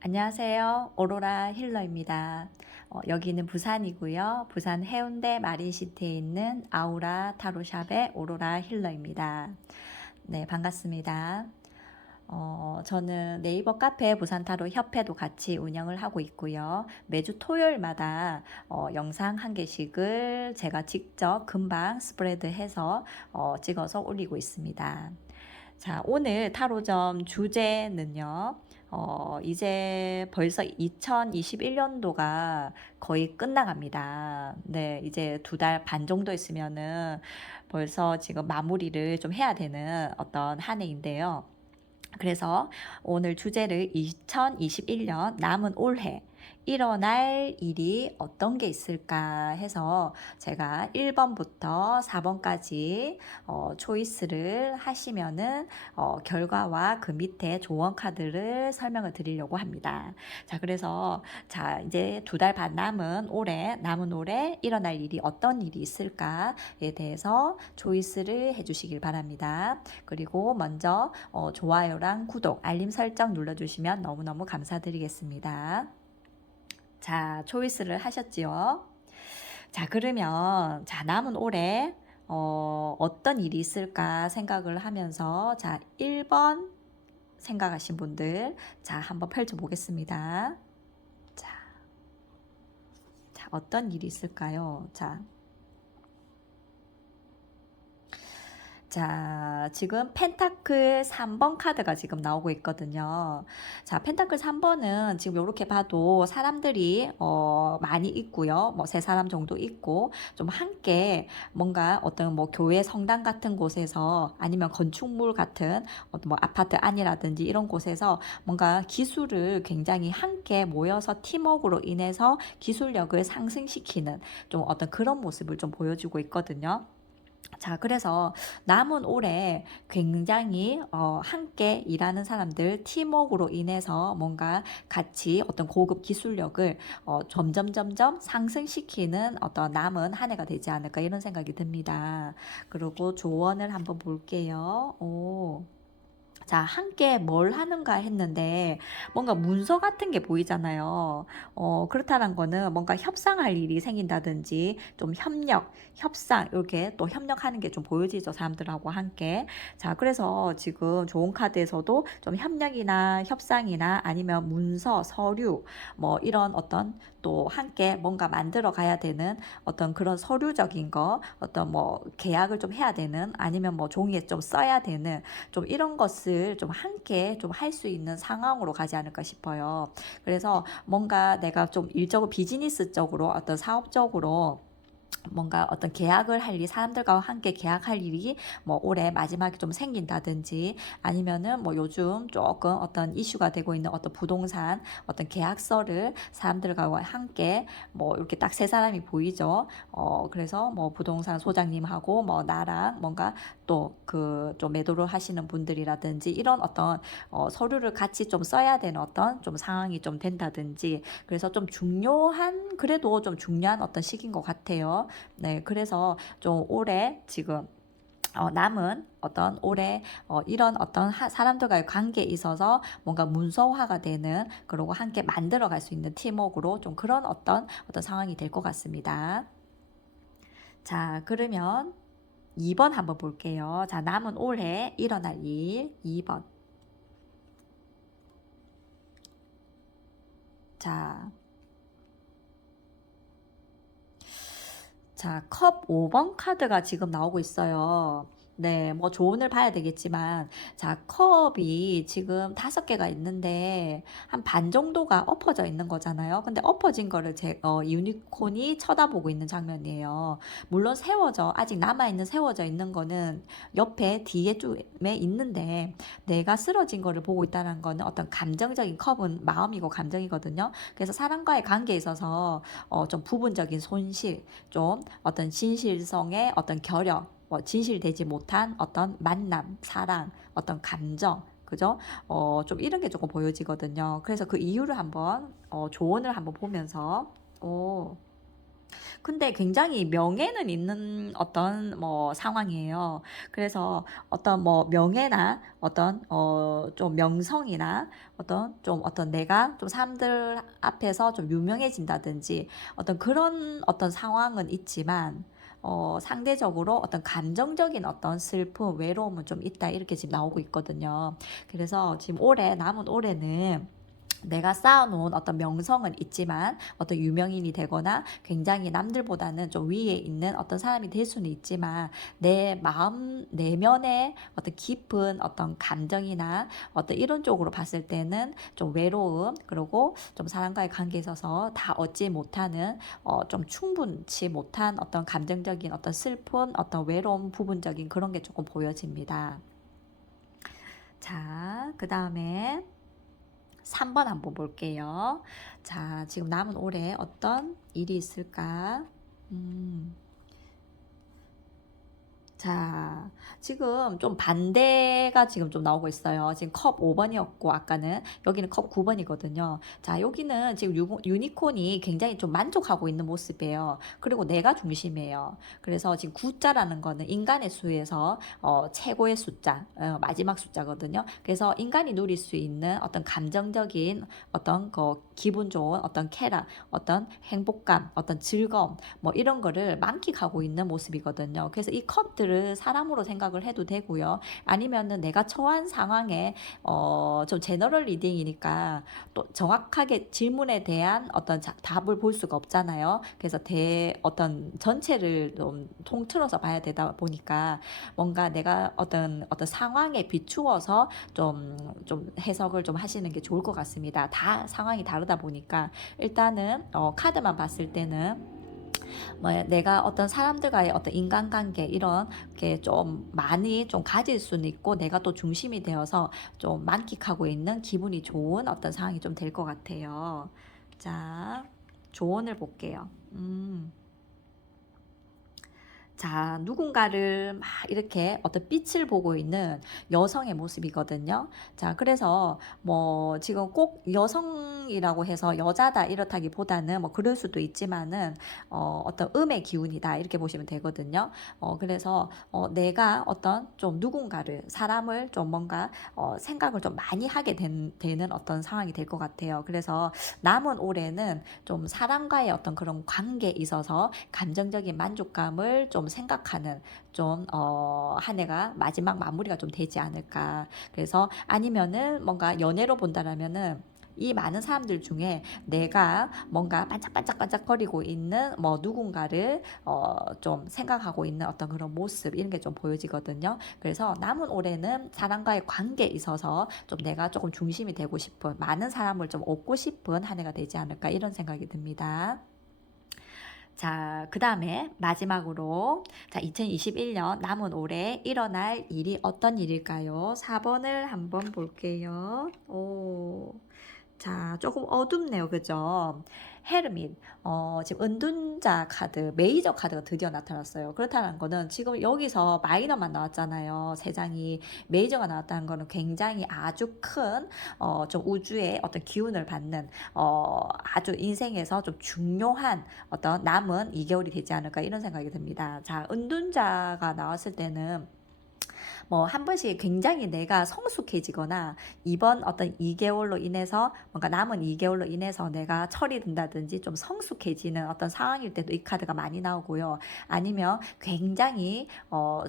안녕하세요. 오로라 힐러입니다. 여기는 부산이고요. 부산 해운대 마린시티에 있는 아우라 타로샵의 오로라 힐러입니다. 네, 반갑습니다. 저는 네이버 카페 부산 타로 협회도 같이 운영을 하고 있고요. 매주 토요일마다 영상 한 개씩을 제가 직접 금방 스프레드해서 찍어서 올리고 있습니다. 자, 오늘 타로점 주제는요. 이제 벌써 2021년도가 거의 끝나갑니다. 네, 이제 2달 반 정도 있으면은 벌써 지금 마무리를 좀 해야 되는 어떤 한 해인데요. 그래서 오늘 주제를 2021년 남은 올해 일어날 일이 어떤 게 있을까 해서 제가 1번부터 4번까지 초이스를 하시면은 결과와 그 밑에 조언 카드를 설명을 드리려고 합니다. 자, 그래서 자, 이제 2달 반 남은 올해 일어날 일이 어떤 일이 있을까에 대해서 초이스를 해주시길 바랍니다. 그리고 먼저 좋아요랑 구독, 알림 설정 눌러주시면 너무너무 감사드리겠습니다. 자, 초이스를 하셨지요? 자, 그러면 자, 남은 올해 어떤 일이 있을까 생각을 하면서 자, 1번 생각하신 분들 자, 한번 펼쳐 보겠습니다. 자, 어떤 일이 있을까요? 자, 지금 펜타클 3번 카드가 지금 나오고 있거든요. 자, 펜타클 3번은 지금 이렇게 봐도 사람들이 많이 있고요. 뭐 세 사람 정도 있고 좀 함께 뭔가 어떤 뭐 교회 성당 같은 곳에서 아니면 건축물 같은 어떤 뭐 아파트 안이라든지 이런 곳에서 뭔가 기술을 굉장히 함께 모여서 팀워크로 인해서 기술력을 상승시키는 좀 어떤 그런 모습을 좀 보여주고 있거든요. 자, 그래서 남은 올해 굉장히 함께 일하는 사람들 팀워크로 인해서 뭔가 같이 어떤 고급 기술력을 점점 상승시키는 어떤 남은 한 해가 되지 않을까 이런 생각이 듭니다. 그리고 조언을 한번 볼게요. 오. 자, 함께 뭘 하는가 했는데 뭔가 문서 같은 게 보이잖아요. 그렇다는 거는 뭔가 협상할 일이 생긴다든지 좀 협상 이렇게 또 협력하는 게 좀 보여지죠. 사람들하고 함께. 자, 그래서 지금 좋은 카드에서도 좀 협력이나 협상이나 아니면 문서, 서류 뭐 이런 어떤 또 함께 뭔가 만들어 가야 되는 어떤 그런 서류적인 거 어떤 뭐 계약을 좀 해야 되는 아니면 뭐 종이에 좀 써야 되는 좀 이런 것을 좀 함께 좀 할 수 있는 상황으로 가지 않을까 싶어요. 그래서 뭔가 내가 좀 일적으로 비즈니스적으로 어떤 사업적으로 뭔가 어떤 계약을 할 일이 사람들과 함께 계약할 일이 뭐 올해 마지막에 좀 생긴다든지 아니면은 뭐 요즘 조금 어떤 이슈가 되고 있는 어떤 부동산 어떤 계약서를 사람들과 함께 뭐 이렇게 딱 세 사람이 보이죠. 그래서 뭐 부동산 소장님하고 뭐 나랑 뭔가 또 그 좀 매도를 하시는 분들이라든지 이런 어떤 서류를 같이 좀 써야 되는 어떤 좀 상황이 좀 된다든지 그래서 좀 중요한 그래도 좀 중요한 어떤 시기인 것 같아요. 네, 그래서 좀 올해 지금 남은 어떤 올해 이런 어떤 사람들과의 관계에 있어서 뭔가 문서화가 되는 그리고 함께 만들어갈 수 있는 팀워크로 좀 그런 어떤 상황이 될 것 같습니다. 자, 그러면 2번 한번 볼게요. 자, 남은 올해 일어날 일 2번. 자, 자, 컵 5번 카드가 지금 나오고 있어요. 네, 뭐 조언을 봐야 되겠지만, 자, 컵이 지금 5개가 있는데, 한 반 정도가 엎어져 있는 거잖아요. 근데 엎어진 거를 유니콘이 쳐다보고 있는 장면이에요. 물론 아직 남아있는 세워져 있는 거는 옆에 뒤에 쪽에 있는데, 내가 쓰러진 거를 보고 있다는 거는 어떤 감정적인 컵은 마음이고 감정이거든요. 그래서 사람과의 관계에 있어서 좀 부분적인 손실, 좀 어떤 진실성의 어떤 결여, 뭐 진실되지 못한 어떤 만남, 사랑, 어떤 감정, 그죠? 좀 이런 게 조금 보여지거든요. 그래서 그 이유를 한번 조언을 한번 보면서 오, 근데 굉장히 명예는 있는 어떤 뭐 상황이에요. 그래서 어떤 뭐 명예나 어떤 좀 명성이나 어떤 내가 좀 사람들 앞에서 좀 유명해진다든지 어떤 그런 어떤 상황은 있지만 상대적으로 어떤 감정적인 어떤 슬픔, 외로움은 좀 있다 이렇게 지금 나오고 있거든요. 그래서 지금 남은 올해는 내가 쌓아놓은 어떤 명성은 있지만 어떤 유명인이 되거나 굉장히 남들보다는 좀 위에 있는 어떤 사람이 될 수는 있지만 내 마음 내면의 어떤 깊은 어떤 감정이나 어떤 이런 쪽으로 봤을 때는 좀 외로움 그리고 좀 사람과의 관계에 있어서 다 얻지 못하는 좀 충분치 못한 어떤 감정적인 어떤 슬픈 어떤 외로움 부분적인 그런 게 조금 보여집니다. 자, 그 다음에 3번 한번 볼게요. 자, 지금 남은 올해 어떤 일이 있을까? 자, 지금 좀 반대가 지금 좀 나오고 있어요. 지금 컵 5번이었고, 아까는 여기는 컵 9번이거든요. 자, 여기는 지금 유니콘이 굉장히 좀 만족하고 있는 모습이에요. 그리고 내가 중심이에요. 그래서 지금 9자라는 거는 인간의 수에서 최고의 숫자, 마지막 숫자거든요. 그래서 인간이 누릴 수 있는 어떤 감정적인 어떤 기분 좋은 어떤 쾌락, 어떤 행복감, 어떤 즐거움, 뭐 이런 거를 만끽하고 있는 모습이거든요. 그래서 이 컵들을 사람으로 생각을 해도 되고요. 아니면은 내가 처한 상황에 좀 제너럴 리딩이니까 또 정확하게 질문에 대한 어떤 답을 볼 수가 없잖아요. 그래서 어떤 전체를 좀 통틀어서 봐야 되다 보니까 뭔가 내가 어떤 상황에 비추어서 좀 해석을 좀 하시는 게 좋을 것 같습니다. 다 상황이 다르다 보니까 일단은 카드만 봤을 때는 뭐 내가 어떤 사람들과의 어떤 인간관계 이런 게 좀 많이 좀 가질 수는 있고 내가 또 중심이 되어서 좀 만끽하고 있는 기분이 좋은 어떤 상황이 좀 될 것 같아요. 자, 조언을 볼게요. 자, 누군가를 막 이렇게 어떤 빛을 보고 있는 여성의 모습이거든요. 자, 그래서 뭐 지금 꼭 여성이라고 해서 여자다 이렇다기보다는 뭐 그럴 수도 있지만은 어떤 음의 기운이다 이렇게 보시면 되거든요. 그래서 내가 어떤 좀 누군가를 사람을 좀 뭔가 생각을 좀 많이 하게 되는 어떤 상황이 될 것 같아요. 그래서 남은 올해는 좀 사람과의 어떤 그런 관계에 있어서 감정적인 만족감을 좀 생각하는 한 해가 마지막 마무리가 좀 되지 않을까. 그래서 아니면은 뭔가 연애로 본다라면은 이 많은 사람들 중에 내가 뭔가 반짝반짝반짝거리고 있는 뭐 누군가를 좀 생각하고 있는 어떤 그런 모습 이런 게 좀 보여지거든요. 그래서 남은 올해는 사람과의 관계에 있어서 좀 내가 조금 중심이 되고 싶은 많은 사람을 좀 얻고 싶은 한 해가 되지 않을까 이런 생각이 듭니다. 자, 그 다음에 마지막으로 자, 2021년 남은 올해 일어날 일이 어떤 일일까요? 4번을 한번 볼게요. 자, 조금 어둡네요. 그죠? 헤르밋, 지금 은둔자 카드, 메이저 카드가 드디어 나타났어요. 그렇다는 거는 지금 여기서 마이너만 나왔잖아요. 세 장이 메이저가 나왔다는 거는 굉장히 아주 큰, 좀 우주의 어떤 기운을 받는, 아주 인생에서 좀 중요한 어떤 남은 2개월이 되지 않을까 이런 생각이 듭니다. 자, 은둔자가 나왔을 때는 뭐 한 번씩 굉장히 내가 성숙해지거나 이번 어떤 2개월로 인해서 뭔가 남은 2개월로 인해서 내가 철이 든다든지 좀 성숙해지는 어떤 상황일 때도 이 카드가 많이 나오고요. 아니면 굉장히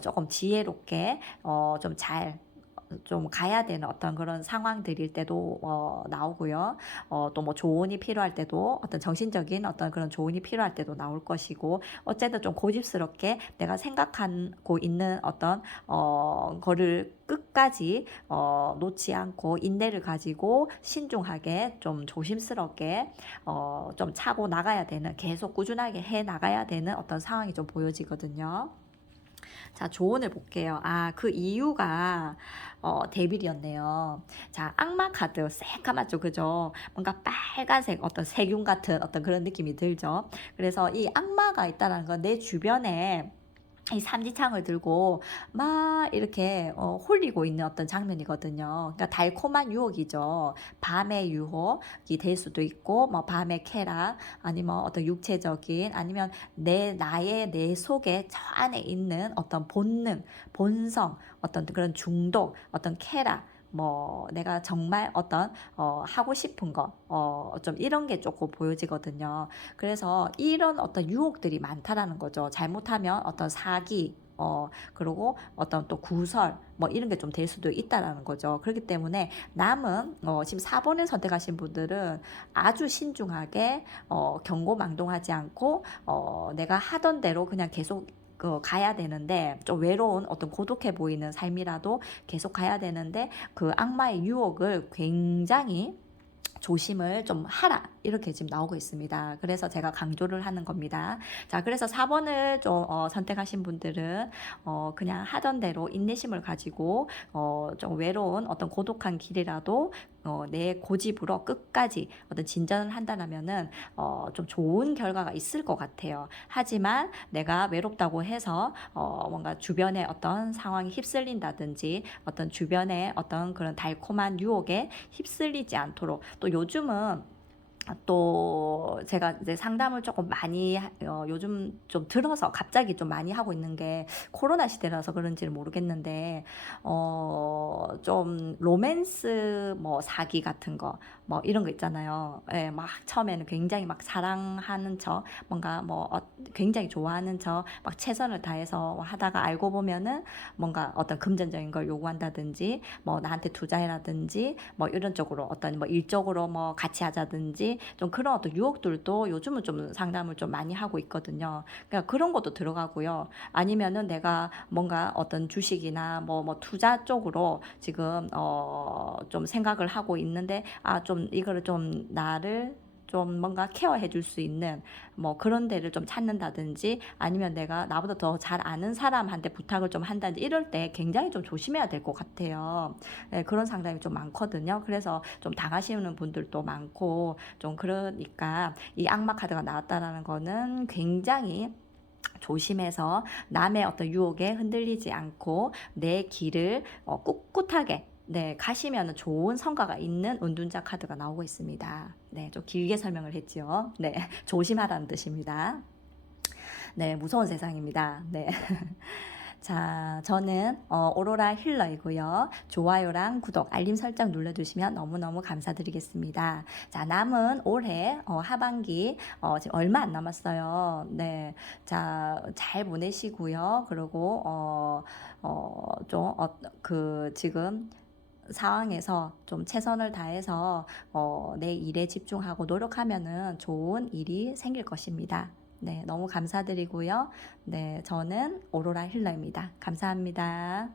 조금 지혜롭게 좀 가야 되는 어떤 그런 상황들일 때도 나오고요. 또 뭐 조언이 필요할 때도 어떤 정신적인 어떤 그런 조언이 필요할 때도 나올 것이고 어쨌든 좀 고집스럽게 내가 생각하고 있는 어떤 거를 끝까지 놓지 않고 인내를 가지고 신중하게 좀 조심스럽게 좀 차고 나가야 되는 계속 꾸준하게 해 나가야 되는 어떤 상황이 좀 보여지거든요. 자, 조언을 볼게요. 아, 그 이유가 데빌이었네요. 자, 악마 카드 새까맣죠, 그죠? 뭔가 빨간색 어떤 세균 같은 어떤 그런 느낌이 들죠. 그래서 이 악마가 있다는 건 내 주변에 이 삼지창을 들고 막 이렇게 홀리고 있는 어떤 장면이거든요. 그러니까 달콤한 유혹이죠. 밤의 유혹이 될 수도 있고, 뭐 밤의 쾌락, 아니면 어떤 육체적인, 아니면 내 속에 저 안에 있는 어떤 본능, 본성, 어떤 그런 중독, 어떤 쾌락, 뭐 내가 정말 어떤 하고 싶은 거, 좀 이런 게 조금 보여지거든요. 그래서 이런 어떤 유혹들이 많다라는 거죠. 잘못하면 어떤 사기, 그리고 어떤 또 구설, 뭐 이런 게 좀 될 수도 있다라는 거죠. 그렇기 때문에 남은, 지금 4번을 선택하신 분들은 아주 신중하게, 경고망동하지 않고, 내가 하던 대로 그냥 계속 가야 되는데, 좀 외로운 어떤 고독해 보이는 삶이라도 계속 가야 되는데, 그 악마의 유혹을 굉장히 조심을 좀 하라 이렇게 지금 나오고 있습니다. 그래서 제가 강조를 하는 겁니다. 자, 그래서 4번을 좀 선택하신 분들은 그냥 하던 대로 인내심을 가지고 좀 외로운 어떤 고독한 길이라도 내 고집으로 끝까지 어떤 진전을 한다면은 좀 좋은 결과가 있을 것 같아요. 하지만 내가 외롭다고 해서 뭔가 주변의 어떤 상황이 휩쓸린다든지 어떤 주변의 어떤 그런 달콤한 유혹에 휩쓸리지 않도록, 또 요즘은 또 제가 이제 상담을 조금 많이 요즘 좀 들어서 갑자기 좀 많이 하고 있는 게 코로나 시대라서 그런지는 모르겠는데 좀 로맨스 뭐 사기 같은 거 뭐 이런 거 있잖아요. 예, 막 처음에는 굉장히 막 사랑하는 척 뭔가 뭐 굉장히 좋아하는 척 막 최선을 다해서 하다가 알고 보면은 뭔가 어떤 금전적인 걸 요구한다든지 뭐 나한테 투자해라든지 뭐 이런 쪽으로 어떤 뭐 일적으로 뭐 같이 하자든지 좀 그런 어떤 유혹들도 요즘은 좀 상담을 좀 많이 하고 있거든요. 그러니까 그런 것도 들어가고요. 아니면은 내가 뭔가 어떤 주식이나 뭐 투자 쪽으로 지금 좀 생각을 하고 있는데 좀 이거를 좀 나를 좀 뭔가 케어해 줄 수 있는 뭐 그런 데를 좀 찾는다든지 아니면 내가 나보다 더 잘 아는 사람한테 부탁을 좀 한다든지 이럴 때 굉장히 좀 조심해야 될 것 같아요. 네, 그런 상담이 좀 많거든요. 그래서 좀 당하시는 분들도 많고 좀 그러니까 이 악마 카드가 나왔다라는 거는 굉장히 조심해서 남의 어떤 유혹에 흔들리지 않고 내 길을 꿋꿋하게 가시면 좋은 성과가 있는 은둔자 카드가 나오고 있습니다. 네, 좀 길게 설명을 했죠. 네, 조심하라는 뜻입니다. 네, 무서운 세상입니다. 네. 자, 저는 오로라 힐러이고요. 좋아요랑 구독, 알림 설정 눌러주시면 너무너무 감사드리겠습니다. 자, 남은 올해 하반기 지금 얼마 안 남았어요. 네, 자, 잘 보내시고요. 그리고 지금 상황에서 좀 최선을 다해서 내 일에 집중하고 노력하면은 좋은 일이 생길 것입니다. 네, 너무 감사드리고요. 네, 저는 오로라 힐러입니다. 감사합니다.